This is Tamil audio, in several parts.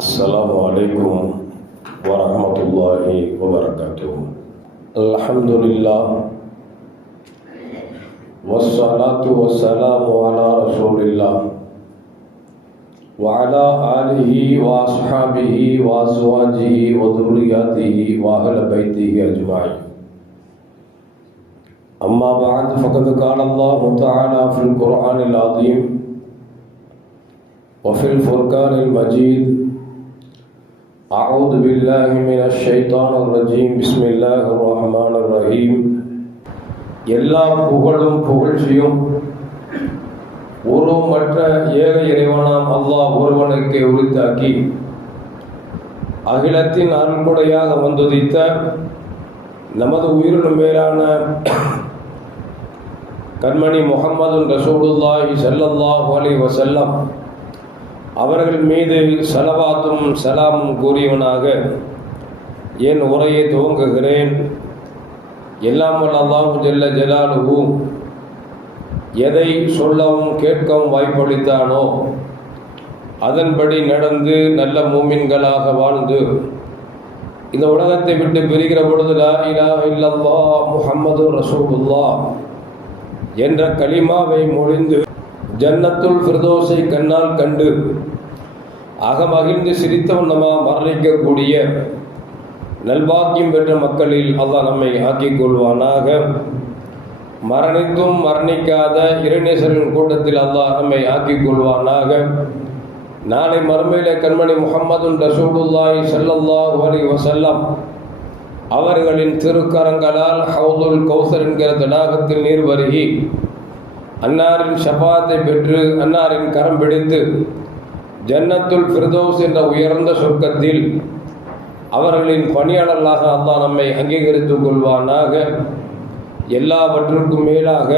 السلام عليكم ورحمة الله وبركاته. الحمد لله والصلاة والسلام على رسول الله وعلى آله وأصحابه وأزواجه وذرياته وأهل بيته أجمعين. أما بعد فقد قال الله تعالى في القرآن العظيم وفي الفرقان المجيد: أعوذ بالله من الشيطان الرجيم بسم الله الرحمن الرحيم. எல்லா புகழும் புகழ்ச்சியும் உருவமற்ற ஏக இறைவனாம் அல்லாஹ் ஒருவனுக்கு உரித்தாக்கி அகிலத்தின் அருள்கொடையாக வந்துதித்த நமது உயிரினும் மேலான கண்மணி முஹம்மது ரசூலுல்லாஹி ஸல்லல்லாஹு அலைஹி வஸல்லம் அவர்கள் மீது ஸலவாத்தும் சலாமும் கூறியவனாக என் உரையை துவங்குகிறேன். எல்லாம் வல்ல அல்லாஹு ஜல்ல ஜலாலுஹு எதை சொல்லவும் கேட்கவும் வாய்ப்பளித்தானோ அதன்படி நடந்து நல்ல மூமின்களாக வாழ்ந்து இந்த உலகத்தை விட்டு பிரிகிற பொழுது லா இலாஹ இல்லல்லாஹ் முஹம்மதுர் ரசூலுல்லாஹ் என்ற கலிமாவை மொழிந்து ஜன்னத்துல் ஃபிர்தௌஸை கண்ணால் கண்டு அகமகிழ்ந்து சிரித்தவண்ணமா மரணிக்கக்கூடிய நல்பாக்கியம் பெற்ற மக்களில் அல்லாஹ் நம்மை ஆக்கிக் கொள்வானாக. மரணித்தும் மரணிக்காத இறைநேசரின் கூட்டத்தில் அல்லாஹ் நம்மை ஆக்கிக் கொள்வானாக. நாளை மறுமையிலே கண்மணி முஹம்மது ரசூலுல்லாஹி ஸல்லல்லாஹு அலைஹி வஸல்லம் அவர்களின் திருக்கரங்களால் ஹவுதுல் கௌசர் என்கிற தடாகத்தில் நீர் வருகி அன்னாரின் ஷஃபாத்தை பெற்று அன்னாரின் கரம் பிடித்து ஜன்னத்துல் ஃபிர்தௌஸ் என்ற உயர்ந்த சொர்க்கத்தில் அவர்களின் பணியாளர்களாக அல்லாஹ் நம்மை அங்கீகரித்துக் கொள்வானாக. எல்லாவற்றுக்கும் மேலாக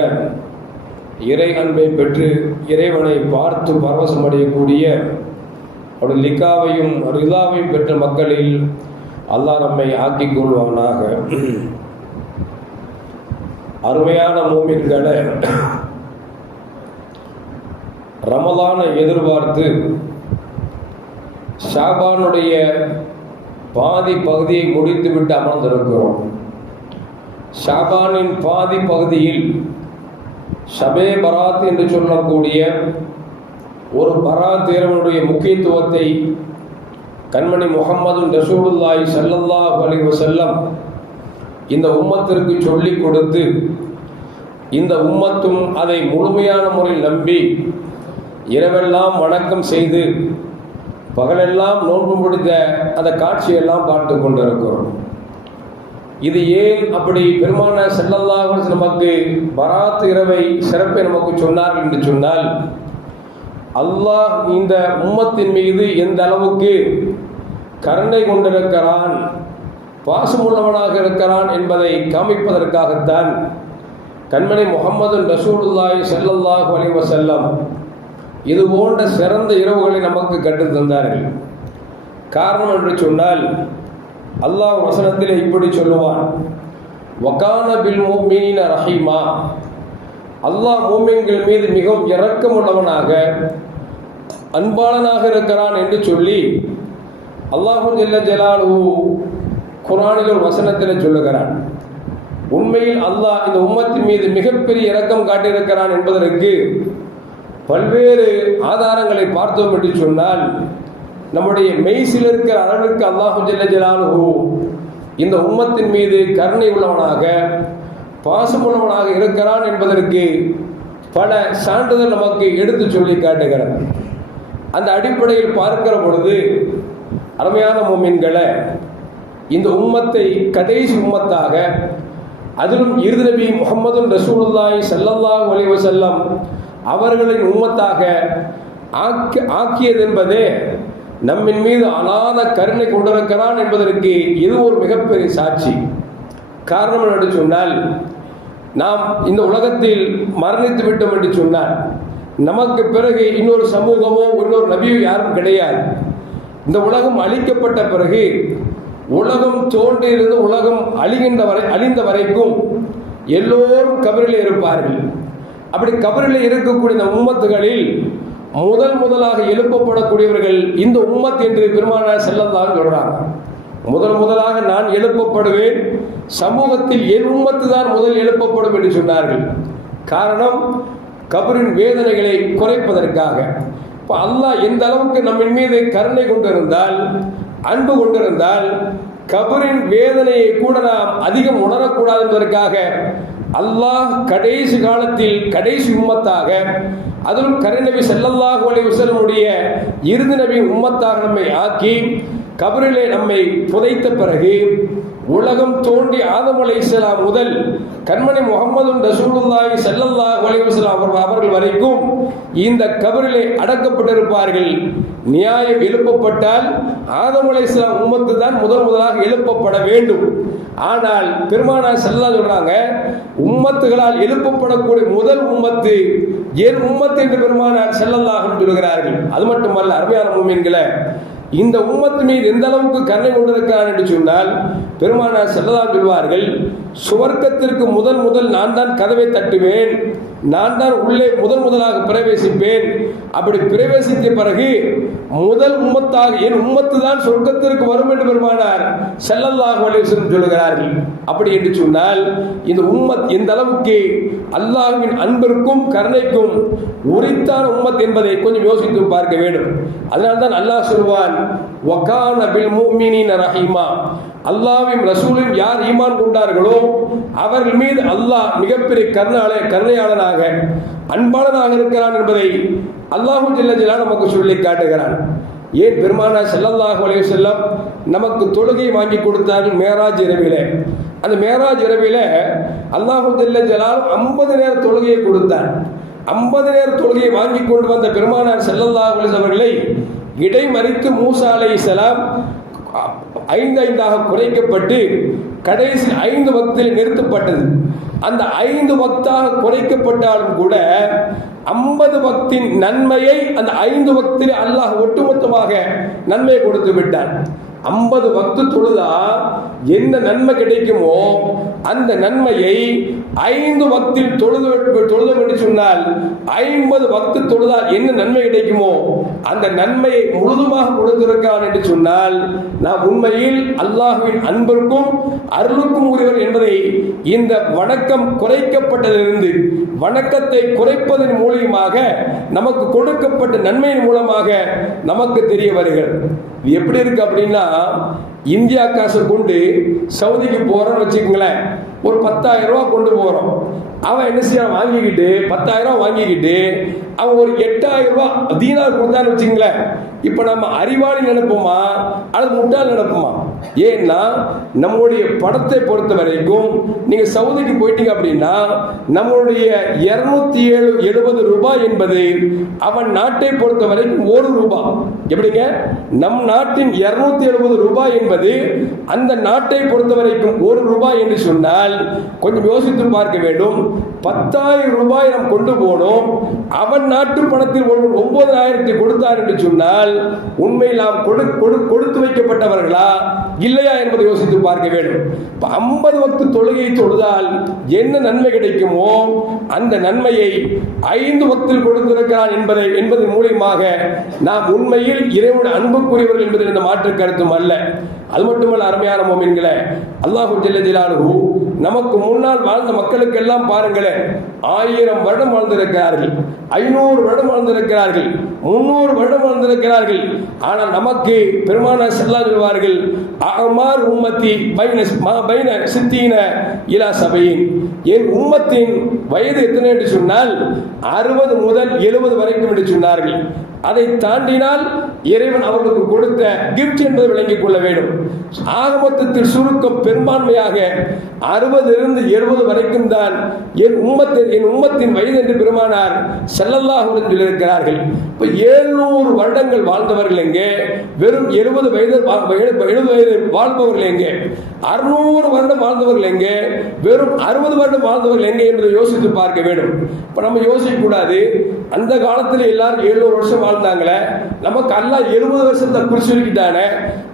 இறை அன்பை பெற்று இறைவனை பார்த்து பரவசமடையக்கூடிய அவருடைய லிக்காவையும் ரிதாவையும் பெற்ற மக்களில் அல்லாஹ் நம்மை ஆக்கிக் கொள்வானாக. அருமையான மூமின்களை, ரமலானை எதிர்பார்த்து ஷாபானுடைய பாதி பகுதியை முடித்துவிட்டு அமர்ந்திருக்கிறோம். ஷாபானின் பாதி பகுதியில் ஷபே பராத் என்று சொல்லக்கூடிய ஒரு பராத் இரவனுடைய முக்கியத்துவத்தை கண்மணி முஹம்மது ரசூலுல்லாஹி ஸல்லல்லாஹு அலைஹி வஸல்லம் இந்த உம்மத்திற்கு சொல்லிக் கொடுத்து இந்த உம்மத்தும் அதை முழுமையான முறையில் நம்பி இரவெல்லாம் வணக்கம் செய்து பகலெல்லாம் நோன்பு முடித்த அந்த காட்சியெல்லாம் பார்த்து கொண்டிருக்கிறோம். இது ஏன் அப்படி பெருமான ஸல்லல்லாஹு அலைஹி வஸல்லம் நமக்கு பராத் இரவை சிறப்பை நமக்கு சொன்னார்கள் என்று சொன்னால், அல்லாஹ் இந்த உம்மத்தின் மீது எந்த அளவுக்கு கருணை கொண்டிருக்கிறான், பாசமுள்ளவனாக இருக்கிறான் என்பதை காமிப்பதற்காகத்தான் கண்மணி முஹம்மது ரசூலுல்லாஹி ஸல்லல்லாஹு அலைஹி வஸல்லம் இது போன்ற சிறந்த இரவுகளை நமக்கு கற்றுத் தந்தார்கள். காரணம் என்று சொன்னால், அல்லாஹ் வசனத்திலே இப்படி சொல்லுவான்: வகான பில் முஃமினீன ரஹீமா. அல்லாஹ் மூமின்கள் மீது மிகவும் இரக்கமுள்ளவனாக அன்பாளனாக இருக்கிறான் என்று சொல்லி அல்லாஹு ஜல்ல ஜலாலுஹு குர்ஆனில் ஒரு வசனத்தில் சொல்லுகிறான். உண்மையில் அல்லாஹ் இந்த உம்மத்தின் மீது மிகப்பெரிய இரக்கம் காட்டியிருக்கிறான் என்பதற்கு பல்வேறு ஆதாரங்களை பார்த்தோம் என்று சொன்னால், நம்முடைய மெய்சில் இருக்கிற அளவிற்கு அல்லாஹு ஜல்ல ஜலாலுஹு இந்த உம்மத்தின் மீது கருணை உள்ளவனாக பாசமுள்ளவனாக இருக்கிறான் என்பதற்கு பல சான்றிதழ் நமக்கு எடுத்து சொல்லி காட்டுகிறது. அந்த அடிப்படையில் பார்க்கிற பொழுது அருமையான மூமின்களை, இந்த உம்மத்தை கடைசி உம்மத்தாக, அதிலும் இறுதி நபி முஹம்மது ரசூலுல்லாஹி ஸல்லல்லாஹு அலைஹி வஸல்லம் அவர்களின் உம்மத்தாக ஆக்கியது என்பதே நம்மின் மீது அலாத கருணை கொண்டிருக்கிறான் என்பதற்கு இது ஒரு மிகப்பெரிய சாட்சி. காரணம் என்று சொன்னால், நாம் இந்த உலகத்தில் மரணித்து விட்டோம் என்று சொன்னால் நமக்கு பிறகு இன்னொரு சமூகமோ இன்னொரு நபியோ யாரும் கிடையாது. இந்த உலகம் அழிக்கப்பட்ட பிறகு உலகம் தோன்றியிருந்து உலகம் அழிந்த வரைக்கும் எல்லோரும் கபரில் இருப்பார்கள். அப்படி கபரில் இருக்கக்கூடிய இந்த உம்மத்துகளில் முதலாக எழுப்பப்படக்கூடியவர்கள் இந்த உம்மத் என்று பெருமானார் ஸல்லல்லாஹு சொல்றாங்க. முதலாக நான் எழுப்பப்படுவேன், சமூகத்தில் என் உம்மத்து தான் முதல் எழுப்பப்படும் என்று சொன்னார்கள். காரணம், கபரின் வேதனைகளை குறைப்பதற்காக. இப்போ அல்லாஹ் எந்த அளவுக்கு நம்மின் மீது கருணை கொண்டிருந்தால், அன்பு கொண்டிருந்தால், கபரின் வேதனையை கூட நாம் அதிகம் உணரக்கூடாது என்பதற்காக அல்லாஹ் கடைசி காலத்தில் கடைசி உம்மத்தாக, அதிலும் கருநபி ஸல்லல்லாஹு அலைஹி வஸல்லமுடைய இறுதி நபி உம்மத்தாக நம்மை ஆக்கி கபரிலே நம்மை புதைத்த பிறகு உலகம் தோன்றி ஆதம் அலைஹிஸ்ஸலாம் முதல் கண்மணி முஹம்மது ரசூலுல்லாஹி ஸல்லல்லாஹு அலைஹி வஸல்லம் அவர்கள் வரைக்கும் இந்த கபரிலே அடக்கப்பட்டிருப்பார்கள். நியாயம் எழுப்பப்பட்டால் ஆதம் அலைஹிஸ்ஸலாம் உம்மத்து தான் முதலாக எழுப்பப்பட வேண்டும். ஆனால் பெருமானார் ஸல்லல்லாஹு சொல்றாங்க, உம்மத்துகளால் எழுப்பப்படக்கூடிய முதல் உம்மத்து என் உம்மத்து என்று பெருமானார் ஸல்லல்லாஹு சொல்கிறார்கள். அது மட்டுமல்ல, அருமையான முஃமின்களே, இந்த உம்மத்து மீது எந்த அளவுக்கு கருணை கொண்டிருக்கிறார் என்று சொன்னால், பெருமானார் ஸல்லல்லாஹு சொல்வார்கள், சுவர்க்கத்திற்கு முதல் நான் தான் கதவை தட்டுவேன், நான் தான் உள்ளே முதலாக பிரவேசிப்பேன். அப்படி பிரவேசித்த பிறகு முதல் உம்மத்தாக என் உம்மத்து தான் சொர்க்கத்திற்கு வரும் என்று பெருமானார் ஸல்லல்லாஹு அலைஹி வஸல்லம் சொல்கிறார்கள். அப்படி என்று சொன்னால் இந்த உம்மத் எந்த அளவுக்கு அல்லாஹ்வின் அன்பிற்கும் கருணைக்கும் உரித்தான உம்மத் என்பதை கொஞ்சம் யோசித்து பார்க்க வேண்டும். அதனால்தான் அல்லாஹ் சொல்வான், வகான பில் முஃமினீன ரஹீமா, அல்லாஹ்வின் ரசூலின் யார் ஈமான் கொண்டார்களோ அவர்கள் மீது அல்லாஹ் மிகப்பெரிய கருணையாளனாக அன்பாளனாக இருக்கிறான் என்பதை அல்லாஹு ஜல்ல ஜலாலுஹு நமக்கு சொல்லி காட்டுகிறான். ஏன் பெருமானார் ஸல்லல்லாஹு அலைஹி வஸல்லம் நமக்கு தொழுகை வாங்கி கொடுத்தார்கள் மேராஜ் இரவிலே. அந்த மேராஜ் இரவிலே அல்லாஹு ஜல்ல ஜலாலுஹு 50 நேர தொழுகையை கொடுத்தார். 50 நேர தொழுகையை வாங்கி கொண்டு வந்த பெருமானார் ஸல்லல்லாஹு அலைஹி வஸல்லம் அவர்களை இடைமறித்து மூசா அலைஹிஸ்ஸலாம் 5 குறைக்கப்பட்டு கடைசி 5 வக்தில் நிறுத்தப்பட்டது. அந்த 5 வக்தாக குறைக்கப்பட்டாலும் கூட 50 வக்தின் நன்மையை அந்த 5 வக்தில் அல்லாஹ் ஒட்டுமொத்தமாக நன்மை கொடுத்து விட்டான். 50 வக்து தொழுதா என்ன நன்மை கிடைக்குமோ அந்த நன்மையை 5 வக்தில் தொழுதோம் என்று சொன்னால் 50 வக்து தொழுதால் என்ன நன்மை கிடைக்குமோ அந்த நன்மையை முழுதுமாக கொடுத்திருக்கான் என்று சொன்னால் நாம் உண்மையில் அல்லாஹ்வின் அன்பிற்கும் அருளுக்கும் உரியவர் என்பதை இந்த வணக்கம் குறைக்கப்பட்டதிலிருந்து வணக்கத்தை குறைப்பதன் மூலமாக நமக்கு கொடுக்கப்பட்ட நன்மையின் மூலமாக நமக்கு தெரிய வருகிறது. இது எப்படி இருக்கு அப்படின்னா, இந்தியா காசை கொண்டு சவுதிக்கு போறோம்னு வச்சுக்கோங்களேன், ஒரு 10,000 ரூபா கொண்டு போறோம். அவன் என்ன செய்யறான், வாங்கிக்கிட்டு 10,000 ரூபா வாங்கிக்கிட்டு அவன் ஒரு 8,000 ரூபா தீனார் கொடுத்தான்னு வச்சுங்களேன். இப்ப நம்ம அறிவாளி நினைப்போமா அல்லது முட்டாள் நினைப்போமா? ஏன்னா நம்முடைய பணத்தை பொறுத்த வரைக்கும் நீங்க சவுதிக்கு போயிட்டீங்க அப்படின்னா நம்மளுடைய 270 ரூபாய் என்பது அவன் நாட்டை பொறுத்த வரைக்கும் 1 ரூபாய். எப்படிங்க, நம் நாட்டின் 270 ரூபாய் என்பது அந்த நாட்டை பொறுத்த வரைக்கும் 1 ரூபாய் என்று சொன்னால் கொஞ்சம் யோசித்து பார்க்க வேண்டும். 10,000 ரூபாய் நாம் கொண்டு போனோம், அவன் நாட்டு பணத்தில் 9,000 கொடுத்தார் என்று சொன்னால் உண்மையில் நாம் கொடுத்து வைக்கப்பட்டவர்களா இல்லையா என்பதை யோசித்து பார்க்க வேண்டும். 50 வக்து தொழுகை தொழுதால் என்ன நன்மை கிடைக்குமோ அந்த நன்மையை 5 வக்தில் கொடுத்திருக்கிறான் என்பதன் மூலமாக நாம் உண்மையில் இறைவனுடைய அன்புக்குரியவர்கள் என்பதில் இந்த மாற்று கருத்தும் அல்ல. அது மட்டுமல்ல, அருமையான முஃமின்களே, அல்லாஹு ஜல்ல ஜலாலுஹு நமக்கு முன்னால் வாழ்ந்த மக்களுக்கு எல்லாம் பாருங்களேன், 1000 வருடம் வாழ்ந்திருக்கிறார்கள், 500 வருடம் வாழ்ந்திருக்கிறார்கள், 300 வருடம் வாழ்ந்திருக்கிறார்கள். ஆனால் நமக்கு பெருமானார் ஸல்லல்லாஹு சொல்வார்கள், அமார் உம்மத்தி பைன சித்தீன இலா சபையின், என் உம்மத்தின் வயது எத்தனை என்று சொன்னால் 60 முதல் 70 வரைக்கும் என்று சொன்னார்கள். அதை தாண்டினால் இறைவன் அவர்களுக்கு கொடுத்த கிஃப்ட் என்பதை விளங்கிக் கொள்ள வேண்டும். ஆகமத்தில் சுருக்கம் பெரும்பான்மையாக 60 70 வரைக்கும் தான் என் உம்மத்தின் வயது என்று பெருமானார் ஸல்லல்லாஹு அலைஹி வஸல்லம் சொல்லியிருக்கிறார்கள். இப்போ 700 வருடங்கள் வாழ்ந்தவர்கள் எங்கே? வெறும் 70 வயது வாழ்பவர்கள் எங்கே? 600 வருடம் வாழ்ந்தவர்கள் எங்கே? வெறும் 60 வருடம் வாழ்ந்தவர்கள் எங்கே என்பதை யோசித்து பார்க்க வேண்டும். இப்போ நம்ம யோசிக்க கூடாது, அந்த காலத்தில் எல்லாரும் 700 வருஷம் வாழ்ந்தாங்களே, நமக்கு அல்லாஹ் 70 வருஷத்தை குறிச்சுக்கிட்டானே,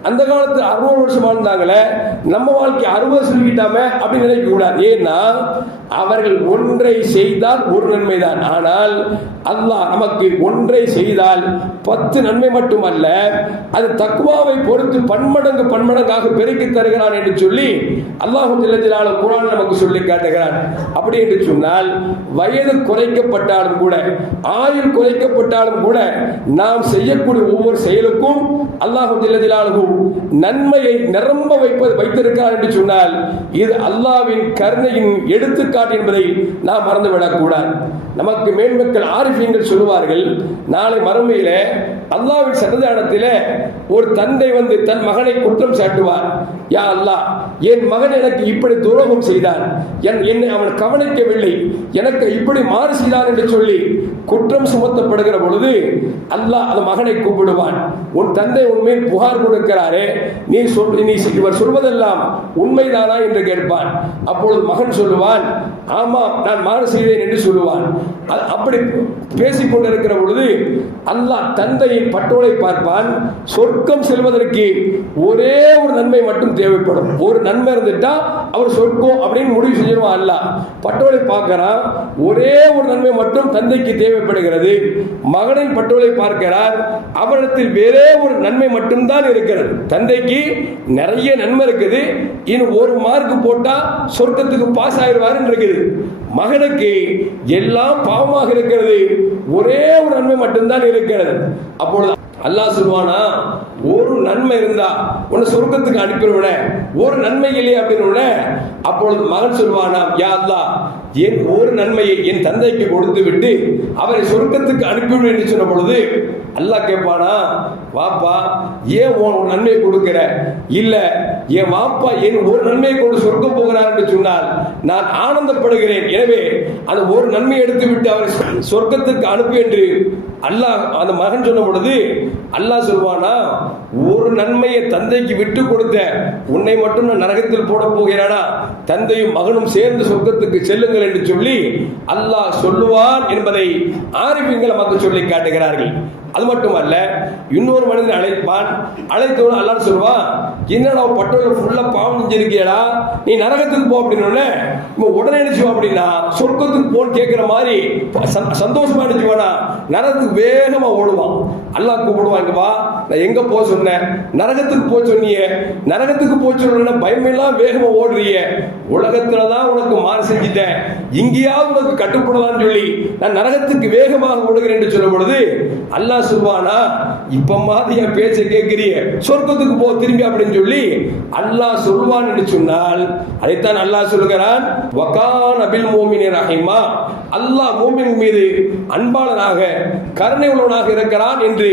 அந்த காலத்தில் 600 வருஷம் வாழ்ந்தாங்களே, நம்ம வாழ்க்கை 60 சொல்லிக்கிட்டாமே அப்படின்னு நினைக்க கூடாது. ஏன்னா அவர்கள் ஒன்றை செய்தால் ஒரு நன்மைதான். ஆனால் அல்லாஹ் நமக்கு ஒன்றை செய்தால் 10 நன்மை மட்டுமல்ல, அது தக்வாவை பொறுத்து பன்மடங்காக பெருக்கி தருகிறான் என்று சொல்லி அல்லாஹ் ஜல்ல ஜலாலுஹு குர்ஆன் நமக்கு சொல்லி காட்டுகிறான். அப்படி என்று சொன்னால் வயது குறைக்கப்பட்டாலும் கூட, ஆயுள் குறைக்கப்பட்டாலும் கூட, நாம் செய்யக்கூடிய ஒவ்வொரு செயலுக்கும் அல்லாஹ் ஜல்ல ஜலாலுஹு நன்மையை நிரம்ப வைத்திருக்கிறார் என்று சொன்னால் இது அல்லாஹ்வின் கருணையின் எடுத்துக்காட்டு என்பதை நாம் மறந்துவிடக் கூடாது. நமக்கு மேன்மக்கள் ஆரிஃபீன்கள் சொல்லுவார்கள், நாளை மறுமையில அல்லாஹ்வின் சன்னிதானத்திலே ஒரு தந்தை வந்து தன் மகனை குற்றம் சாட்டுவார். யா அல்லாஹ், என் மகன் எனக்கு இப்படி துரோகம் செய்தான், என்னை அவன் கவனிக்கவில்லை, எனக்கு இப்படி மாறு செய்தான் என்று சொல்லி குற்றம் சுமத்தப்படுகிற பொழுது அல்லாஹ் அந்த மகனை கூப்பிடுவான். உன் தந்தை உண்மையில் புகார் கொடுக்கிறாரே, நீ இவர் சொல்வதெல்லாம் உண்மைதானா என்று கேட்பான். அப்பொழுது மகன் சொல்லுவான், ஆமாம் நான் மாறு செய்தேன் என்று சொல்லுவான். அப்படி பேசிக் கொண்டிருக்கிற பொழுது அல்லாஹ் தந்தையின் பட்டோலை பார்ப்பான். சொர்க்கம் செல்வதற்கு ஒரே ஒரு நன்மை மட்டும் தேவைப்படும். ஒரு நன்மை இருந்துட்டா அவர் சொர்க்கம் அப்படின்னு முடிவு செஞ்சிருவான். அல்லாஹ் பட்டோலை பார்க்கிறான், ஒரே ஒரு நன்மை மட்டும் தந்தைக்கு தேவைப்படுகிறது. மகனின் பட்டோலை பார்க்கிறார், அவரிடத்தில் வேறே ஒரு நன்மை மட்டும்தான் இருக்கிறது. தந்தைக்கு நிறைய நன்மை இருக்குது, இன்னும் ஒரு மார்க் போட்டா சொர்க்கத்துக்கு பாஸ் ஆயிடுவார் இருக்குது. மகனுக்கு எல்லாம் பாவமாக இருக்கிறது, ஒரே ஒரு நன்மை மட்டும்தான் இருக்கிறது. அப்பொழுது அல்லாஹ் சொல்லுவானா, ஒரு நன்மை இருந்தா உன்னை சொர்க்கத்துக்கு அனுப்பிடுவன, ஒரு நன்மை இல்லையே அப்படின்னு. அப்பொழுது மகன் சொல்லுவானா, யா அல்லாஹ், என் ஒரு நன்மையை என் தந்தைக்கு கொடுத்து விட்டு அவரை சொர்க்கத்துக்கு அனுப்பிவிடு என்று சொன்ன பொழுது அல்லாஹ் கேட்பானா, வாப்பா ஏன் ஒரு நன்மையை கொடுக்கிற? இல்ல, என் வாப்பா என் ஒரு நன்மையை கொண்டு சொர்க்கம் போகிறார் என்று சொன்னால் நான் ஆனந்தப்படுகிறேன், எனவே அந்த ஒரு நன்மையை எடுத்து விட்டு அவரை சொர்க்கத்துக்கு அனுப்பு என்று அல்லாஹ் அந்த மகன் சொன்ன பொழுது அல்லாஹ் சொல்வானா, ஒரு நன்மையை தந்தைக்கு விட்டு கொடுத்த உன்னை மட்டும் நான் நரகத்தில் போட போகிறானா, தந்தையும் மகனும் சேர்ந்து சொர்க்கத்துக்கு செல்லுங்கள் என்று சொல்லி அல்லாஹ் சொல்லுவான் என்பதை ஆரிஃபீன்கள் நமக்கு சொல்லி காட்டுகிறார்கள். அது மட்டுமல்ல, இன்னொரு மனிதனை அழைப்பான். அழைத்தவன் அல்லாஹ் சொல்லுவான், என்னடா பட்டோல ஃபுல்லா பாவம் செஞ்சிருக்கியடா, நீ நரகத்துக்கு போ அப்படின்னு உடனே நினைச்சுவா அப்படின்னா சொர்க்கத்துக்கு போன்னு கேட்கிற மாதிரி சந்தோஷமா நினைச்சுவானா நரகத்துக்கு வேகமா ஓடுவான். அல்லாஹ் கூப்பிடுவான், இங்க வா, நான் எங்க போக சொன்னேன், நரகத்துக்கு போக சொன்னிய, நரகத்துக்கு போக சொன்ன பயமெல்லாம் வேகமா ஓடுறிய, உலகத்துலதான் உனக்கு மாறு செஞ்சிட்டேன், இங்கேயாவது உனக்கு கட்டுப்படலான்னு சொல்லி நான் நரகத்துக்கு வேகமாக ஓடுகிறேன் என்று சொல்லும் பொழுது அல்லாஹ் சொல்வானா, இப்ப மாதிரி என் பேச்சை கேட்கிறிய, சொர்க்கத்துக்கு போ திரும்பி அப்படின்னு சொல்லி அல்லாஹ் சொல்வான் என்று சொன்னால் அதைத்தான் அல்லாஹ் சொல்லுகிறான், வகான பில் முஃமினீன ரஹீமா, அல்லாஹ் மூமின் மீது அன்பாளனாக கருணை உள்ளவனாக இருக்கிறான் என்று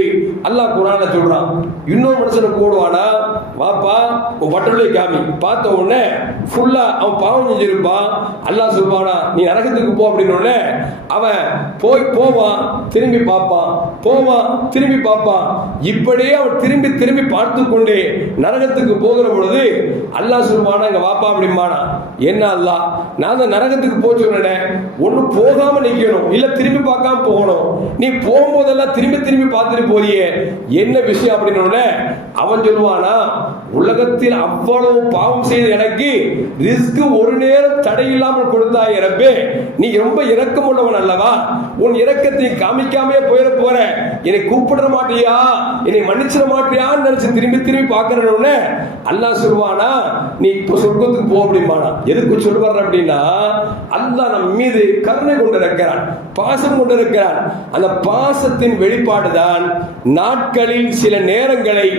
அல்லாஹ் குர்ஆன்ல சொல்றான். இன்னொரு மனுஷனை கூடுவானா, வாப்பா உன் பட்டோலை காமி, பார்த்த உடனே ஃபுல்லா அவன் பாவம் செஞ்சிருப்பான். அல்லாஹ் சொல்வானா, நீ நரகத்துக்கு போ அப்படின்னு அவன் போவான், திரும்பி பார்ப்பான், போவான், திரும்பி பார்ப்பான். இப்படியே அவன் திரும்பி திரும்பி பார்த்து கொண்டே நரகத்துக்கு போகிற பொழுது அல்லாஹ் சொல்வானா, இங்க வாப்பா அப்படிமானா. என்ன அல்லாஹ், நான் தான் நரகத்துக்கு போக சொன்னேன், ஒண்ணு போகாம நிக்கணும், இல்ல திரும்பி பார்க்காம போகணும், நீ போகும்போதெல்லாம் திரும்பி திரும்பி பார்த்துட்டு போறியே, என்ன விஷயம் அப்படின்னு அவன் சொல்லுவானா, உலகத்தில் அவ்வளவு பாவம் செய்த எனக்கு ரிஸ்க் ஒரு நேரம் தடையில்லாமல் கொடுத்தாய் ரப்பே, நீ ரொம்ப இரக்கம் உள்ளவன் அல்லவா, உன் இரக்கத்தை காமிக்காமே போயிட போற, என்னை கூப்பிட மாட்டியா, என்னை மன்னிச்சிட மாட்டியான்னு நினைச்சு திரும்பி திரும்பி பார்க்கறேன்னு அல்லாஹ் சொல்வானா, நீ இப்போ சொர்க்கத்துக்கு போ அப்படிமானா. எதுக்கு சொல்வார் அப்படின்னா, அல்லாஹ் நம் மீது கருணை கொண்டிருக்கிறான், பாசம் கொண்டிருக்கிறான். அந்த பாசத்தின் வெளிப்பாடுதான் நாட்களில் சில நேரங்களை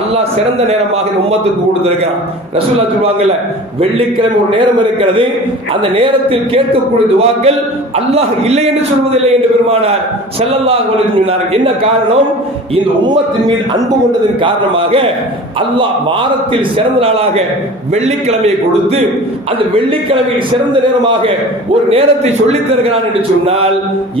அல்லாஹ் சிறந்த நேரமாக உம்மத்துக்கு கொடுத்திருக்கிறான். ரசூலுல்லாஹ் சொல்வாங்கல்ல, வெள்ளிக்கிழமை ஒரு நேரம் இருக்கிறது, அந்த நேரத்தில் கேட்கக்கூடிய துஆக்கள் அல்லாஹ் இல்லை என்று சொல்வதில்லை என்று பெருமானார் ஸல்லல்லாஹு அலைஹி வஸல்லம் சொன்னார்கள். என்ன காரணம்? இந்த உம்மத்தின் மீது அன்பு கொண்டதன் காரணமாக அல்லாஹ் வாரத்தில் சிறந்த நாளாக வெள்ளிக்கிழமையை கொடுத்து அந்த வெள்ளிக்கிழமையில் சிறந்த நேரமாக ஒரு நேரத்தை சொல்லித் தருகிறான் என்று சொன்னால்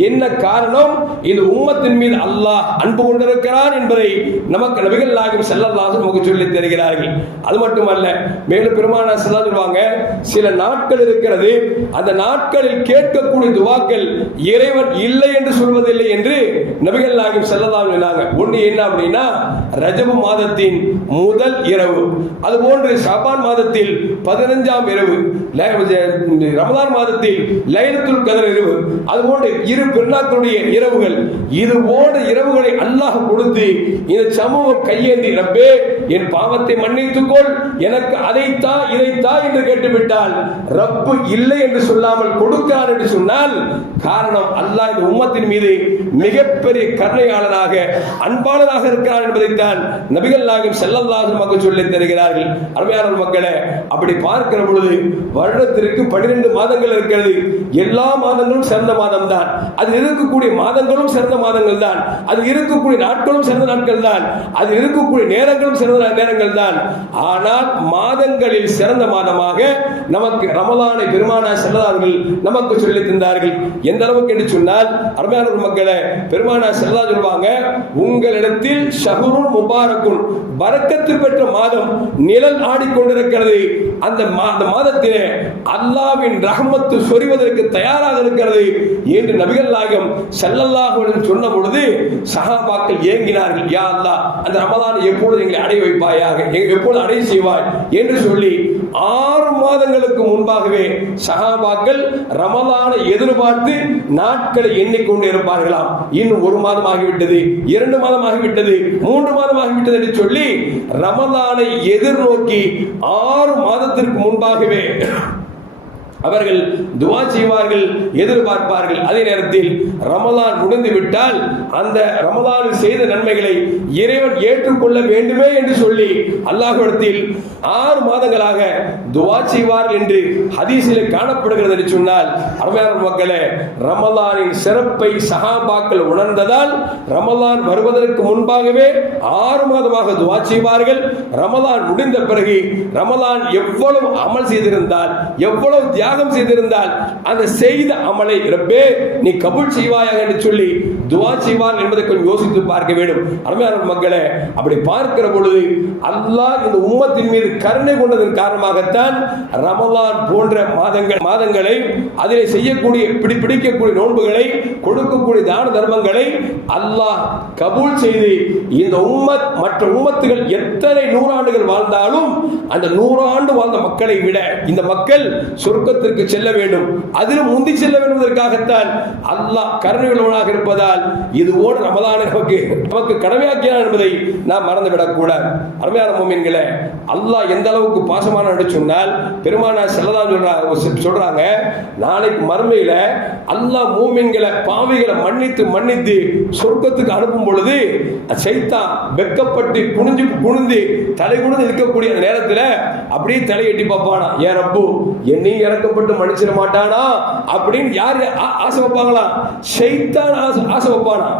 என்ன காரணம்? இந்த உம்மத்தின் மீது அல்லாஹ் அன்பு கொண்டிருக்கிறான் என்பதை நமக்கு நபிகள் நாயகம் ஸல்லல்லாஹு அலைஹி வஸல்லம் சொல்லித் தருகிறார்கள். அது மட்டுமல்ல, மேலும் பெருமானார் ஸல்லல்லாஹு அலைஹி வஸல்லம் சில நாட்கள் இருக்கிறது, அந்த நாட்களில் கேட்கக்கூடிய துஆக்கள் இறைவன் இல்லை என்று சொல்வதில்லை என்று நபிகள் நாயகம் ஸல்லல்லாஹு அலைஹி வஸல்லம். ஒன்று என்ன அப்படின்னா, ரஜபு மாதத்தின் முதல் இரவு, அதுபோன்று ஷாபான் மாதத்தில் 15ஆம் இரவு, ரமலான் மாதத்தில் லைலத்துல் கத்ர் இரவு, அதுபோன்று இரு பெருநாட்களுடைய இரவுகள், இது போன்ற இரவுகளை அல்லாஹ் கொடுத்து இந்த சமூகம் கையேந்தி, ரப்பே என் பாவத்தை மன்னித்துக்கொள், எனக்கு அதைத்தா இதைத்தா என்று கேட்டுவிட்டால் ரப்பு இல்லை என்று சொல்லாமல் கொடுக்கிறார் என்று சொன்னால் காரணம் அல்லாஹ் இந்த உம்மத்தின் மீது மிகப்பெரிய கருணையாளனாக அன்பாளனாக இருக்கிறார் என்பதைத்தான் நபிகள் நாயகம் ஸல்லல்லாஹு அலைஹி வஸல்லம் சொல்லித் தருகிறார்கள். அருமையான மக்களே, அப்படி பார்க்கிற பொழுது வருடத்திற்கு 12 மாதங்கள் இருக்கிறது. எல்லா மாதங்களும் சிறந்த மாதம் தான், அது இருக்கக்கூடிய மாதங்களும் சிறந்த மாதங்கள் தான், அது இருக்கக்கூடிய நாட்களும் சிறந்த நாட்கள் தான், அது இருக்கக்கூடிய நேரங்களும் சிறந்த நேரங்கள் தான். ஆனால் மாதங்களில் சிறந்த மாதமாக நமக்கு ரமலானை பெருமானார் ஸல்லல்லாஹு அலைஹி வஸல்லம் நமக்கு சொல்லி தந்தார்கள். எந்த அளவுக்கு என்று சொன்னால், அருமையான மக்களே, பெருமானார் ஸல்லல்லாஹு அலைஹி வஸல்லம் சொல்வாங்க, உங்களிடத்தில் ஷஹ்ருன் முபாரக்குன், பரக்கத்து பெற்ற மாதம் நிழல் ஆடிக்கொண்டிருக்கிறது. அந்த மாதத்திலே அல்லாஹ்வின் ரஹ்மத்து சொரிவதற்கு தயாராக இருக்கிறது என்று நபிகள் நாயகம் ஸல்லல்லாஹு அலைஹி வஸல்லம் சொன்ன பொழுது சஹாபாக்கள் ஏங்கினார்கள். யா அல்லாஹ், அந்த ரமலானை எப்பொழுது எங்களை அடைய வைப்பாயாக, எப்பொழுது அடைய செய்வாய் என்று சொல்லி 6 மாதங்களுக்கு முன்பாகவே சஹாபாக்கள் ரமலானை எதிர்பார்த்து நாட்களை எண்ணிக்கொண்டு இருப்பார்களாம். இன்னும் 1 மாதம் ஆகிவிட்டது, 2 மாதம் ஆகிவிட்டது, 3 மாதம் ஆகிவிட்டது என்று சொல்லி ரமலானை எதிர்நோக்கி 6 மாதத்திற்கு முன்பாகவே அவர்கள் துஆ செய்வார்கள், எதிர்பார்ப்பார்கள். அதே நேரத்தில் ரமலான் முடிந்து விட்டால் அந்த ரமலானில் செய்த நன்மைகளை இறைவன் ஏற்றுக்கொள்ள வேண்டுமே என்று சொல்லி அல்லாஹ்விடத்தில் 6 மாதங்களாக துஆ செய்வார்கள் என்று ஹதீஸில் காணப்படுகிறது என்று சொன்னால், அருமையான மக்களே, ரமலானின் சிறப்பை சஹாபாக்கள் உணர்ந்ததால் ரமலான் வருவதற்கு முன்பாகவே 6 மாதமாக துஆ செய்வார்கள். ரமலான் முடிந்த பிறகு ரமலான் எவ்வளவு அமல் செய்திருந்தால், எவ்வளவு தியாகம் செய்திருந்தால் அந்த செய்த அமலை ரப்பே நீ கபூல் செய்வாயாக என்று சொல்லி துஆ செய்வார் என்பதை கொஞ்சம் யோசித்து பார்க்க வேண்டும். அருமையான மக்களே, அப்படி பார்க்கிற பொழுது அல்லாஹ் இந்த உம்மத்தின் மீது கருணை கொண்டதன் காரணமாகத்தான் ரமலான் போன்ற மாதங்களை, அதிலே செய்யக்கூடிய பிடிக்கக்கூடிய நோன்புகளை, கொடுக்கக்கூடிய தான தர்மங்களை அல்லாஹ் கபூல் செய்து இந்த உம்மத் மற்ற உம்மத்துகள் எத்தனை 100 ஆண்டுகள் வாழ்ந்தாலும் அந்த 100 ஆண்டு வாழ்ந்த மக்களை விட இந்த மக்கள் சொர்க்கத்திற்கு செல்ல வேண்டும், அதிலும் முந்தி செல்ல வேண்டுவதற்காகத்தான் அல்லாஹ் கருணை உள்ளவனாக இருப்பதால் இது ஓடு ரமலானை நமக்கு கடமையாக்கினார் என்பதை நாம் மறந்துவிடக் கூடாது. அருமையான முஃமின்களே, அல்லாஹ் எந்த அளவுக்கு பாசமான என்று சொன்னால், பெருமானார் ஸல்லல்லாஹு அலைஹி வஸல்லம் சொல்றாங்க, நாளைக்கு மறுமையில அல்லாஹ் மூமின்களை பாவிகளை மன்னித்து சொர்க்கத்துக்கு அனுப்பும் பொழுது சைத்தான் வெட்கப்பட்டு குனிந்து தலை குனிந்து இருக்கக்கூடிய அந்த நேரத்தில் அப்படியே தலை எட்டி பார்ப்பானா, ஏன் ரப்பு என்னையும் இறக்கப்பட்டு மன்னிச்சிட மாட்டானா அப்படின்னு யாரு ஆசை வைப்பாங்களா? ஷைத்தான் ஆசை வைப்பானா?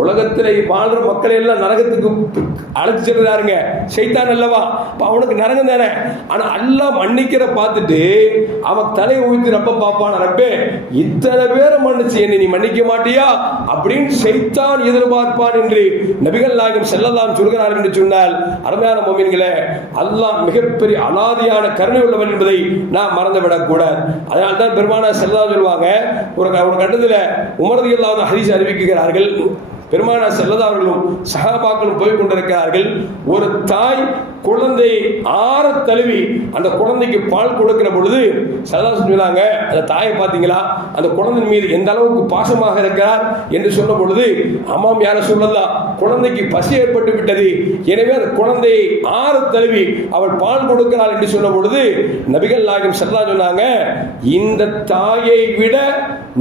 உலகத்திலே வாழ்ற மக்களை எல்லாம் நரகத்துக்கு அழைச்சு செல்றாருங்க ஷைத்தான் அல்லவா? அவனுக்கு நரகம் தானே. ஆனா அல்லாஹ் மன்னிக்கிற பார்த்துட்டு அவன் தலையை ஊத்தி ரப்ப பாப்பான, ரப்பே இத்தனை பேரை மன்னிச்சு என்னை நீ மன்னிக்க மாட்டியா அப்படின்னு ஷைத்தான் எதிர்பார்ப்பான் என்று நபிகள் நாயகம் ஸல்லல்லாஹு அலைஹி வஸல்லம் சொல்கிறார் என்று சொன்னால், அருமையான முஃமின்களே, அல்லாஹ் மிகப்பெரிய அலாதியான கருணை உள்ளவன் என்பதை நாம் மறந்துவிடக் கூடாது. அதனால்தான் பெருமானார் ஸல்லல்லாஹு அலைஹி வஸல்லம் சொல்வாங்க, ஒரு கட்டத்தில் உமர் ரலியல்லாஹு அன்ஹு ஹதீஸ் அறிவிக்கிறார்கள். பெருமானார் ஸல்லல்லாஹு அலைஹி வஸல்லம் சஹாபாக்களும் போய் கொண்டிருக்கிறார்கள். ஒரு தாய் குழந்தை ஆற தழுவி அந்த குழந்தைக்கு பால் கொடுக்கிற பொழுது ஸல்லல்லாஹு அலைஹி வஸல்லம் அந்த தாயை பார்த்தீங்களா, அந்த குழந்தையின் மீது எந்த அளவுக்கு பாசமாக இருக்கிறார் என்று சொன்ன பொழுது, ஆமாம் யா ரசூலல்லாஹ், குழந்தைக்கு பசி ஏற்பட்டு விட்டது, எனவே அந்த குழந்தையை ஆற தழுவி அவள் பால் கொடுக்கிறாள் என்று சொன்ன பொழுது நபிகள் நாயகம் ஸல்லல்லாஹு அலைஹி வஸல்லம் சொன்னாங்க, இந்த தாயை விட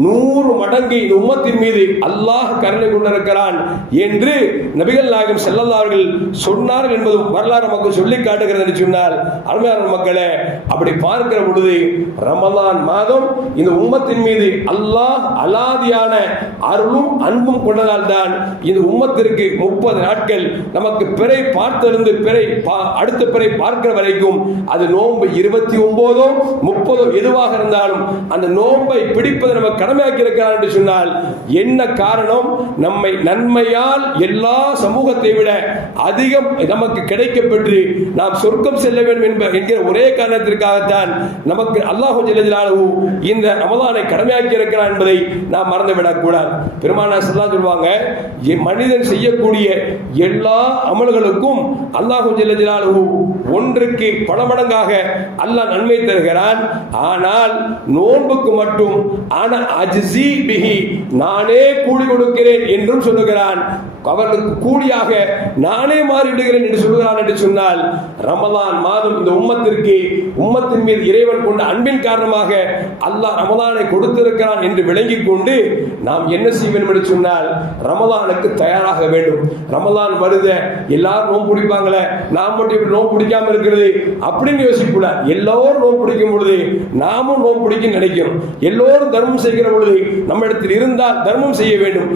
100 மடங்கு இந்த உம்மத்தின் மீது அல்லாஹ் கருணை கொண்டிருக்கிறான் என்று நபிகள் நாயகம் ஸல்லல்லாஹு அலைஹி வஸல்லம் சொன்னார்கள் என்பது வரலாறு நமக்கு சொல்லி காட்டுகிறது என்று சொன்னால், அருமையான மக்களே, அப்படி பார்க்கிற பொழுது ரமலான் மாதம் இந்த உம்மத்தின் மீது அல்லாஹ் அலாதியான அருளும் அன்பும் கொண்டதால் தான் இந்த உம்மத்திற்கு 30 நாட்கள் நமக்கு பிறை பார்த்திருந்து அடுத்த பிறை பார்க்கிற வரைக்கும் அது நோன்பு 29 30 எதுவாக இருந்தாலும் அந்த நோன்பை பிடிப்பதை நம்ம கடமையாக்கி இருக்கிறார் என்று சொன்னால் என்ன காரணம்? நம்மை நன்மையால் எல்லா சமூகத்தை விட அதிகம் நமக்கு கிடைக்கப்பெற்று நாம் சொர்க்கம் செல்ல வேண்டும் என்கிற ஒரே காரணத்திற்காகத்தான் நமக்கு அல்லாஹ் ஜல்ல ஜலாலுஹு இந்த ரமலானை கடமையாக்கி இருக்கிறார் என்பதை நாம் மறந்துவிடக் கூடாது. பெருமானார் ஸல்லல்லாஹு அலைஹி சொல்வாங்க, மனிதன் செய்யக்கூடிய எல்லா அமல்களுக்கும் அல்லாஹ் ஜல்ல ஜலாலுஹு ஒன்றுக்கு பல மடங்காக அல்லாஹ் நன்மை தருகிறான். ஆனால் நோன்புக்கு மட்டும் அஜ்ஸி பிஹி, நானே கூலி கொடுக்கிறேன் என்றும் சொல்லுகிறான். அவர்களுக்கு கூலியாக நானே மாறிவிடுகிறேன் என்று சொல்கிறான். என்று சொன்னால் ரமலான் மாதம் இந்த உம்மத்தின் மீது இறைவன் கொண்ட அன்பின் காரணமாக அல்லாஹ் ரமலானை கொடுத்திருக்கிறான் என்று விளங்கிக் கொண்டு நாம் என்ன செய்ய வேண்டும் என்று சொன்னால் ரமலானுக்கு தயாராக வேண்டும். ரமலான் வருத எல்லாரும் நோன்பு பிடிப்பாங்களே, நாம் மட்டும் இப்படி நோன்பு பிடிக்காம இருக்கிறது அப்படின்னு யோசிக்கூடாது. எல்லோரும் நோன்பு பிடிக்கும் பொழுது நாமும் நோன்பு பிடிக்க நினைக்கிறோம். எல்லோரும் தர்மம் செய்கிற பொழுது நம்ம இடத்தில் இருந்தால் தர்மம் செய்ய வேண்டும்.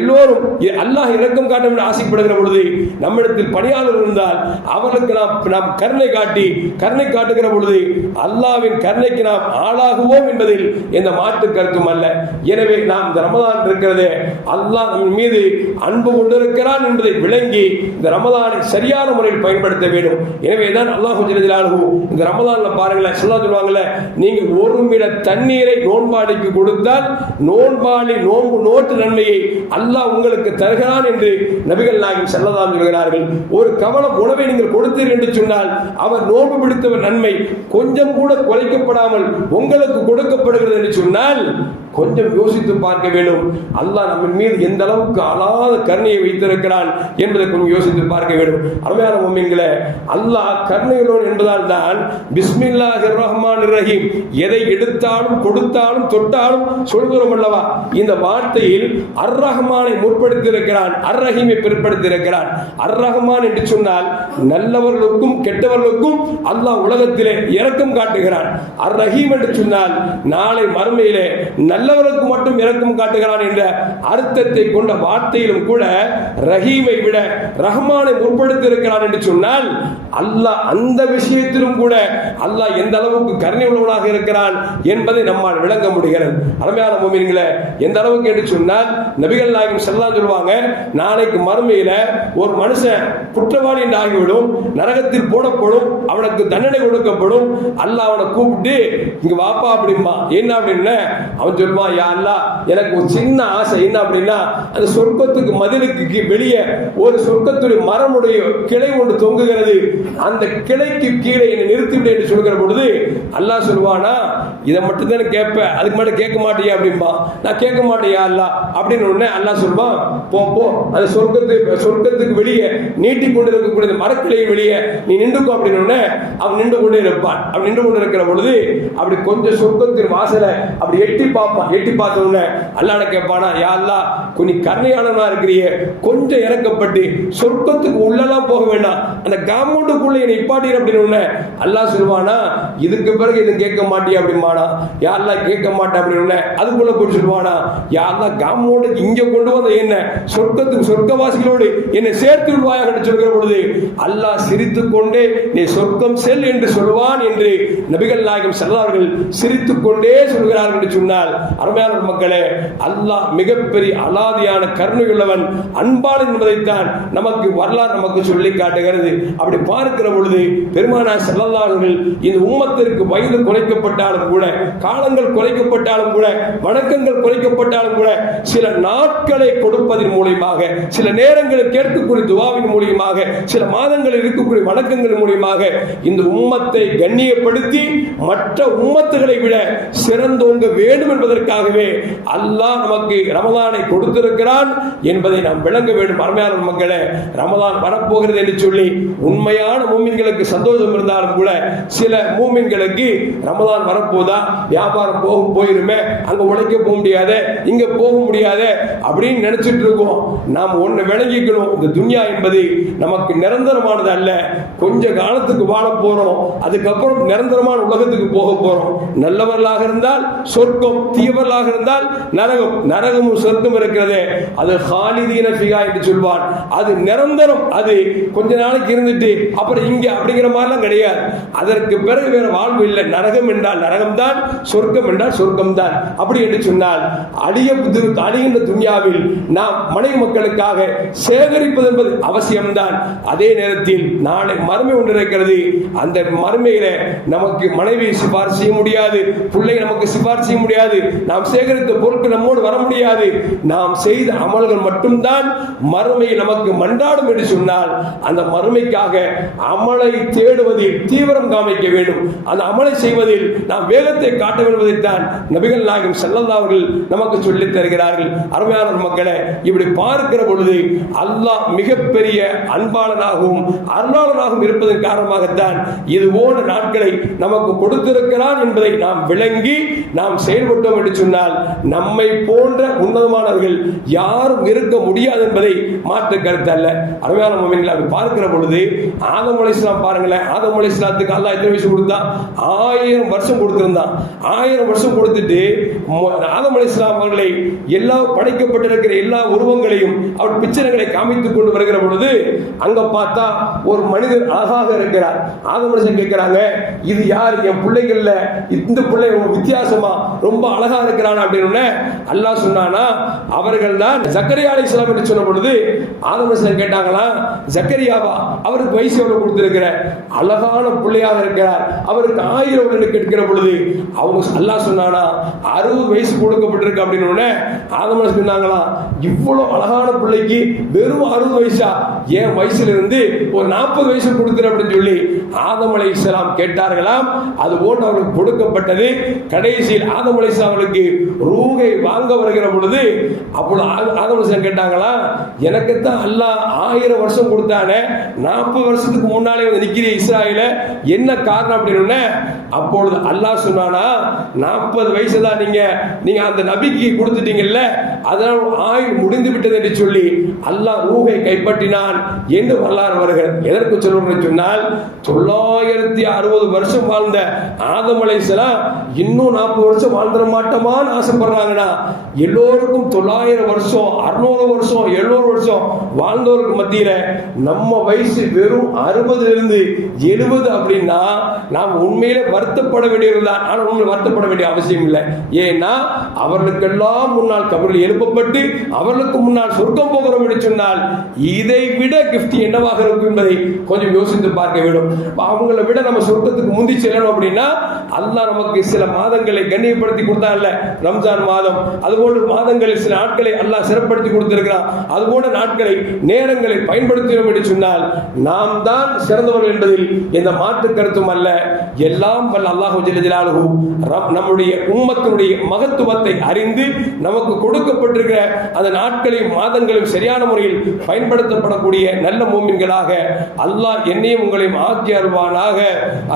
எல்லோரும் அல்லாஹ் இரக்கம் காட்டும் என்று ஆசைப்படுகிற பொழுது நம்மிடத்தில் பணியாளர் இருந்தால் அவர்களுக்கு நாம் கருணை காட்டுகிற பொழுது அல்லாஹ்வின் கருணைக்கு நாம் ஆளாகுவோம் என்பதில் எந்த மாற்று கருத்தும் அல்ல. எனவே நாம் இந்த ரமலான் இருக்கிறது அல்லாஹ் நம் மீது அன்பு கொண்டிருக்கிறான் என்பதை விளங்கி இந்த ரமலானை சரியான முறையில் பயன்படுத்த வேண்டும். எனவேதான் அல்லாஹ் ஜல்ல ஜலாலுஹு இந்த ரமலான்ல பாருங்களேன், சொல்லுவாங்கல்ல, நீங்க ஒரு மிட தண்ணீரை நோன்பாளிக்கு கொடுத்தால் நோன்பாளி நோட்டு நன்மையை அல்லாஹ் உங்களுக்கு தருகிறான் என்று நபிகள் நாயகம் ஸல்லல்லாஹு அலைஹி சொல்கிறார்கள். ஒரு கவலம் உணவை நீங்கள் கொடுத்தீர்கள் என்று சொன்னால் அவர் நோன்பு பிடித்தவர் நன்மை கொஞ்சம் கூட குறைக்கப்படாமல் உங்களுக்கு கொடுக்கப்படுகிறது என்று சொன்னால் கொஞ்சம் யோசித்து பார்க்க வேண்டும். அல்லாஹ் நம்ம மீது எந்த அளவுக்கு அழாத கருணையை வைத்திருக்கிறான் என்பதை கொஞ்சம் யோசித்து பார்க்க வேண்டும். அருமையான முஃமின்களே, அல்லாஹ் கருணையுள்ளவன் என்பதால் தான் பிஸ்மில்லாஹிர் ரஹ்மானிர் ரஹீம் எதை எடுத்தாலும் கொடுத்தாலும் தொட்டாலும் சொல்கிறோம் அல்லவா. இந்த வார்த்தையில் அர் ரஹ்மானை முற்படுத்தியிருக்கிறான், அர் ரஹீமை பிற்படுத்தியிருக்கிறான். அர் ரஹ்மான் என்று சொன்னால் நல்லவர்களுக்கும் கெட்டவர்களுக்கும் அல்லாஹ் உலகத்திலே இரக்கம் காட்டுகிறான். அர் ரஹீம் என்று சொன்னால் நாளை மறுமையிலே நல்லவருக்கு மட்டும் இரக்கம் காட்டுகிறான் என்ற அர்த்தத்தை கொண்ட வார்த்தையிலும் கூட ரஹீமை விட ரஹ்மானை முற்படுத்தி இருக்கிறான் என்று சொன்னால் அல்லாஹ் அந்த விஷயத்திலும் கூட அல்லாஹ் எந்த அளவுக்கு கருணை உள்ளவனாக இருக்கிறான் என்பதை நம்மால் விளங்க முடிகிறது. அருமையான முஃமின்களே, எந்த அளவுக்கு என்று சொன்னால் நபிகள் நாயகம் ஸல்லல்லாஹு அலைஹி சொல்வாங்க, நாளைக்கு மறுமையில ஒரு மனுஷன் குற்றவாளி என்று ஆகிவிடும், நரகத்தில் போடப்படும், அவனுக்கு தண்டனை கொடுக்கப்படும். அல்லாஹ் அவனை கூப்பிட்டு இங்க வாப்பா அப்படிம்பா. என்ன அப்படின்னு அவன் சொல்லுவான், யா அல்லாஹ் எனக்கு ஒரு சின்ன ஆசை. என்ன அப்படின்னா அந்த சொர்க்கத்துக்கு மதிலுக்கு வெளியே ஒரு சொர்க்கத்துடைய மரமுடைய கிளை ஒன்று தொங்குகிறது, அந்த கிளைக்கு கீழே என்னை நிறுத்திவிடு என்று சொல்கிற பொழுது அல்லாஹ் சொல்லுவானா, இதை மட்டும் தானே கேட்பேன், அதுக்கு மட்டும் கேட்க மாட்டியா அப்படின்பா. நான் கேட்க மாட்டேயா அல்லாஹ் அப்படின்னு உடனே அல்லாஹ் சொல்வான், போ அந்த சொர்க்கத்துக்கு வெளியே நீட்டி கொண்டு இருக்கக்கூடிய மரக்கிளை வெளியே நீ நின்றுக்கோ அப்படின்னு உடனே அவன் நின்று கொண்டே இருப்பான். அவன் நின்று கொண்டு இருக்கிற பொழுது அப்படி கொஞ்சம் சொர்க்கத்தின் வாசலை அப்படி எட்டி பார்ப்பான். எட்டி பார்த்த உடனே அல்லாஹ் கேட்பானா, யா அல்லாஹ் கொஞ்சம் கருணையாளனா இருக்கிறியே, கொஞ்சம் இறக்கப்பட்டு சொர்க்கத்துக்கு உள்ளெல்லாம் போக வேண்டாம், அந்த காம்பவுண்டுக்குள்ள என்னை இப்பாட்டீர் அப்படின்னு உடனே அல்லாஹ் சொல்வானா, இதுக்கு பிறகு இது கேட்க மாட்டியா அப்படிமானா. யா அல்லாஹ் கேட்க மாட்டேன் அப்படின்னு அதுக்குள்ள போய் சொல்வானா, யா அல்லாஹ் காம்பவுண்டுக்கு இங்க கொண்டு வந்த என்ன சொர்க்கவாசிகளோடு என்னை சேர்த்து விடுவாயாக என்று சொல்கிற பொழுது அல்லாஹ் சிரித்துக் கொண்டே நீ சொர்க்கம் செல் என்று சொல்வான் என்று நபிகள் நாயகம் ஸல்லல்லாஹு அலைஹி வஸல்லம் சிரித்துக் கொண்டே சொல்கிறார்கள் என்று சொன்னால் அருமையான மக்களே, அல்லாஹ் மிகப்பெரிய அலாதியான கருணையுள்ளவன், அன்பாளன் என்பதைத்தான் நமக்கு வரலாறு நமக்கு சொல்லி காட்டுகிறது. அப்படி பார்க்கிற பொழுது பெருமானார் ஸல்லல்லாஹு அலைஹி வஸல்லம் இந்த உம்மத்திற்கு வயது குறைக்கப்பட்டாலும் கூட, காலங்கள் குறைக்கப்பட்டாலும் கூட, வணக்கங்கள் குறைக்கப்பட்டாலும் கூட சில நாட்களை கொடுப்பதன் மூலமாக, சில நேரங்களில் கேட்கக்கூடிய துவாவின் மூலமாக, சில மாதங்களில் இருக்கக்கூடிய வணக்கங்களின் மூலமாக இந்த உம்மத்தை கண்ணியப்படுத்தி மற்ற உம்மத்துகளை விட சிறந்தோங்க வேண்டும் என்பதற்காகவே அல்லாஹ் நமக்கு ரமலானை கொடுத்திருக்கிறான் என்பதை நாம் விளங்க வேண்டும். அருமையான மக்களே, ரமலான் வரப்போகிறது என்று சொல்லி உண்மையான மூமின்களுக்கு சந்தோஷம் இருந்தாலும் கூட சில மூமின்களுக்கு ரமலான் வரப்போதா, வியாபாரம் போயிருமே, அங்க உழைக்க போக முடியாத, இங்க போக முடியாத அப்படின்னு நினைச்சிட்டு இருக்கோம். நாம் ஒண்ணு விளங்கிக்கணும், இந்த துன்யா என்பது நமக்கு நிரந்தரமானது அல்ல. கொஞ்ச காலத்துக்கு வாழ போறோம், அதுக்கப்புறம் நிரந்தரமான உலகத்துக்கு போக போறோம். நல்லவர்களாக இருந்தால் சொர்க்கம், தீய தீயவர்களாக இருந்தால் நரகமும் சொர்க்கம் இருக்கிறது, அது ஹாலிதீன ஃபிஹா என்று சொல்வான். அது நிரந்தரம், அது கொஞ்ச நாளைக்கு இருந்துட்டு அப்புறம் இங்க அப்படிங்கிற மாதிரிலாம் கிடையாது. அதற்கு பிறகு வேற வாழ்வு இல்லை. நரகம் என்றால் நரகம்தான், சொர்க்கம் என்றால் சொர்க்கம்தான். அப்படி என்று சொன்னால் அழிகின்ற துன்யாவில் நாம் மனைவி மக்களுக்காக சேகரிப்பது என்பது அவசியம்தான். அதே நேரத்தில் நாளை மறுமை ஒன்று இருக்கிறது. அந்த மறுமையில நமக்கு மனைவி சிபாரிசு செய்ய முடியாது, பிள்ளை நமக்கு சிபாரிசு செய்ய முடியாது, நாம் சேகரித்த பொருட்கள் நம்மோடு வர முடியாது. நாம் செய்த அமல்கள் மட்டும்தான் மறுமையில் நமக்கு மன்றாடும் என்று சொன்னால், அந்த மறுமைக்காக அமலை தேடுவதில் தீவிரம் காமிக்க வேண்டும். அந்த அமலை செய்வதில் நாம் வேகத்தை காட்ட வேண்டுவதைத்தான் நபிகள் நாயகம் ஸல்லல்லாஹு அவர்கள் நமக்கு சொல்லித் தருகிறார்கள். அருமையான மக்களே, இப்படி பார்க்கிற பொழுது அல்லாஹ் மிகப்பெரிய அன்பாளனாகவும் அருளாளனாகவும் இருப்பதன் காரணமாகத்தான் இது போன்ற நாட்களை நமக்கு கொடுத்திருக்கிறான் என்பதை நாம் விளங்கி நாம் செயல்பட்டோம் என்று சொன்னால் நம்மை போன்ற உன்னதமானவர்கள் யாரும் இருக்க முடியாது என்பதை மாற்று கருத்து அல்ல. அருமையான முஃமின்களை அப்படி பார்க்கிற பொழுது ஆதம் அலைஹிஸ்ஸலாம் பாருங்களேன், ஆதம் அலைஹிஸ்ஸலாத்துக்கு அல்லாஹ் எத்தனை வயசு கொடுத்தான்? 1000 வருஷம் கொடுத்திருந்தான். 1000 வருஷம் கொடுத்துட்டு ஆதம் அலைஹிஸ்ஸலாம் அவர்களை எல்லா படைக்கப்பட்டிருக்கிற எல்லா உருவங்களையும் அவர் பிச்சனைகளை காமித்துக் கொண்டு வருகிற பொழுது அங்க பார்த்தா ஒரு மனிதர் அழகாக இருக்கிறார். ஆதம் அலைஹிஸ்ஸலாம் கேட்கிறாங்க, இது யார்? என் பிள்ளைகள்ல இந்த பிள்ளை வித்தியாசமா ரொம்ப அழகா இருக்கிறான் அப்படின்னு அல்லாஹ் சொன்னானா, அவர்கள் தான் ஜக்கரியா அலைஹிஸ்ஸலாம் என்று சொன்ன பொழுது ஆதம் அலைஹிஸ்ஸலாம் கேட்டாங்களா, ஜக்கரியாவா? அவருக்கு வயசு எவ்வளவு கொடுத்திருக்கிற? அழகான பிள்ளையாக இருக்கிறார், அவருக்கு 1000 வருடங்களுக்கு எடுக்கிற பொழுது அவங்க அல்லாஹ் சொன்னானா 60 வயசு கொடுக்கப்பட்டிருக்கு அப்படின்னு ஆதம் அலைஹிஸ்ஸலாம் சொன்னாங்களா, இவ்வளவு அழகான பிள்ளைக்கு வெறும் 60 வயசா? என் வயசுல இருந்து ஒரு 40 வயசு கொடுத்துரு அப்படின்னு சொல்லி ஆதம் அலைஹிஸ்ஸலாம் கேட்டார்களாம். அது போன்று அவர்களுக்கு கொடுக்கப்பட்டது. கடைசியில் ஆதம் அலைஹிஸ்ஸலாம் அவர்களுக்கு ரூஹை வாங்க வருகிற பொழுது அப்பொழுது ஆதம் அலைஹிஸ்ஸலாம் கேட்டாங்களா, எனக்கு தான் அல்லாஹ் 1000 வருஷம் கொடுத்தானே, 40 வருஷத்துக்கு முன்னாலே வந்து நிக்கிற இஸ்ராயேல, என்ன காரணம் அப்படின்னு அப்பொழுது அல்லாஹ் சொன்னானா, 40 வயசு தான் நீங்க அந்த நபிக்கு கொடுத்துட்டீங்கல்ல, அதனால் ஆயுள் முடிந்து விட்டது என்று சொல்லி அல்லாஹ் ரூஹை கைப்பற்றினான் என்று வரலாறு வருகிறது. எதற்கு சொல்றோம்னு சொன்னால், 960 வருஷம் வாழ்ந்த ஆதம் அலைஹிஸ்ஸலாம் இன்னும் 40 வருஷம் வாழ்ந்துட மாட்டோமான்னு ஆசைப்படுறாங்கன்னா, எல்லோருக்கும் 900 வருஷம் 600 வருஷம் 700 வருஷம் வாழ்ந்தவருக்கு மத்தியில நம்ம வயசு வெறும் 60 இருந்து 70 அப்படின்னா நாம் உண்மையிலே வருத்தப்பட வேண்டியதுதான். ஆனால் உண்மை வருத்தப்பட வேண்டிய அவசியம் இல்லை. ஏன்னா அவர்களுக்கெல்லாம் முன்னால் கபரில் எழுப்பப்பட்டு அவர்களுக்கு முன்னால் சொர்க்கம் போகிறோம் என்று சொன்னால் இதை விட கிஃப்ட் என்னவாக இருக்கும் என்பதை கொஞ்சம் யோசித்து பார்க்க வேண்டும். அவங்களை விட நம்ம சொர்க்கத்துக்கு முந்தி செல்லணும் அப்படின்னா அல்லாஹ் நமக்கு சில மாதங்களை கண்ணியப்படுத்தி கொடுத்தான்ல, ரம்ஜான் மாதம், அதுபோன்ற மாதங்களில் சில நாட்களை அல்லாஹ் சிறப்படுத்தி கொடுத்திருக்கிறான். அதுபோன்ற நாட்களை நேரங்களை பயன்படுத்தினோம் என்று சொன்னால் நாம் தான் சிறந்தவர்கள் என்பதில் எந்த மாற்று கருத்தும் அல்ல. எல்லாம் வல்ல அல்லாஹ் ஜல்ல ஜலாலுஹு நம்முடைய உம்மத்தினுடைய மகத்துவத்தை அறிந்து நமக்கு கொடுக்கப்பட்டிருக்கிற அந்த நாட்களையும் மாதங்களையும் சரியான முறையில் பயன்படுத்தப்படக்கூடிய நல்ல மூமின்களாக அல்லாஹ் என்னையும் உங்களையும் ஆக்கி அருள்வானாக.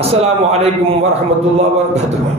அஸ்ஸலாமு அலைக்கும் வரஹ்மத்துல்லாஹி வபரகாத்துஹு.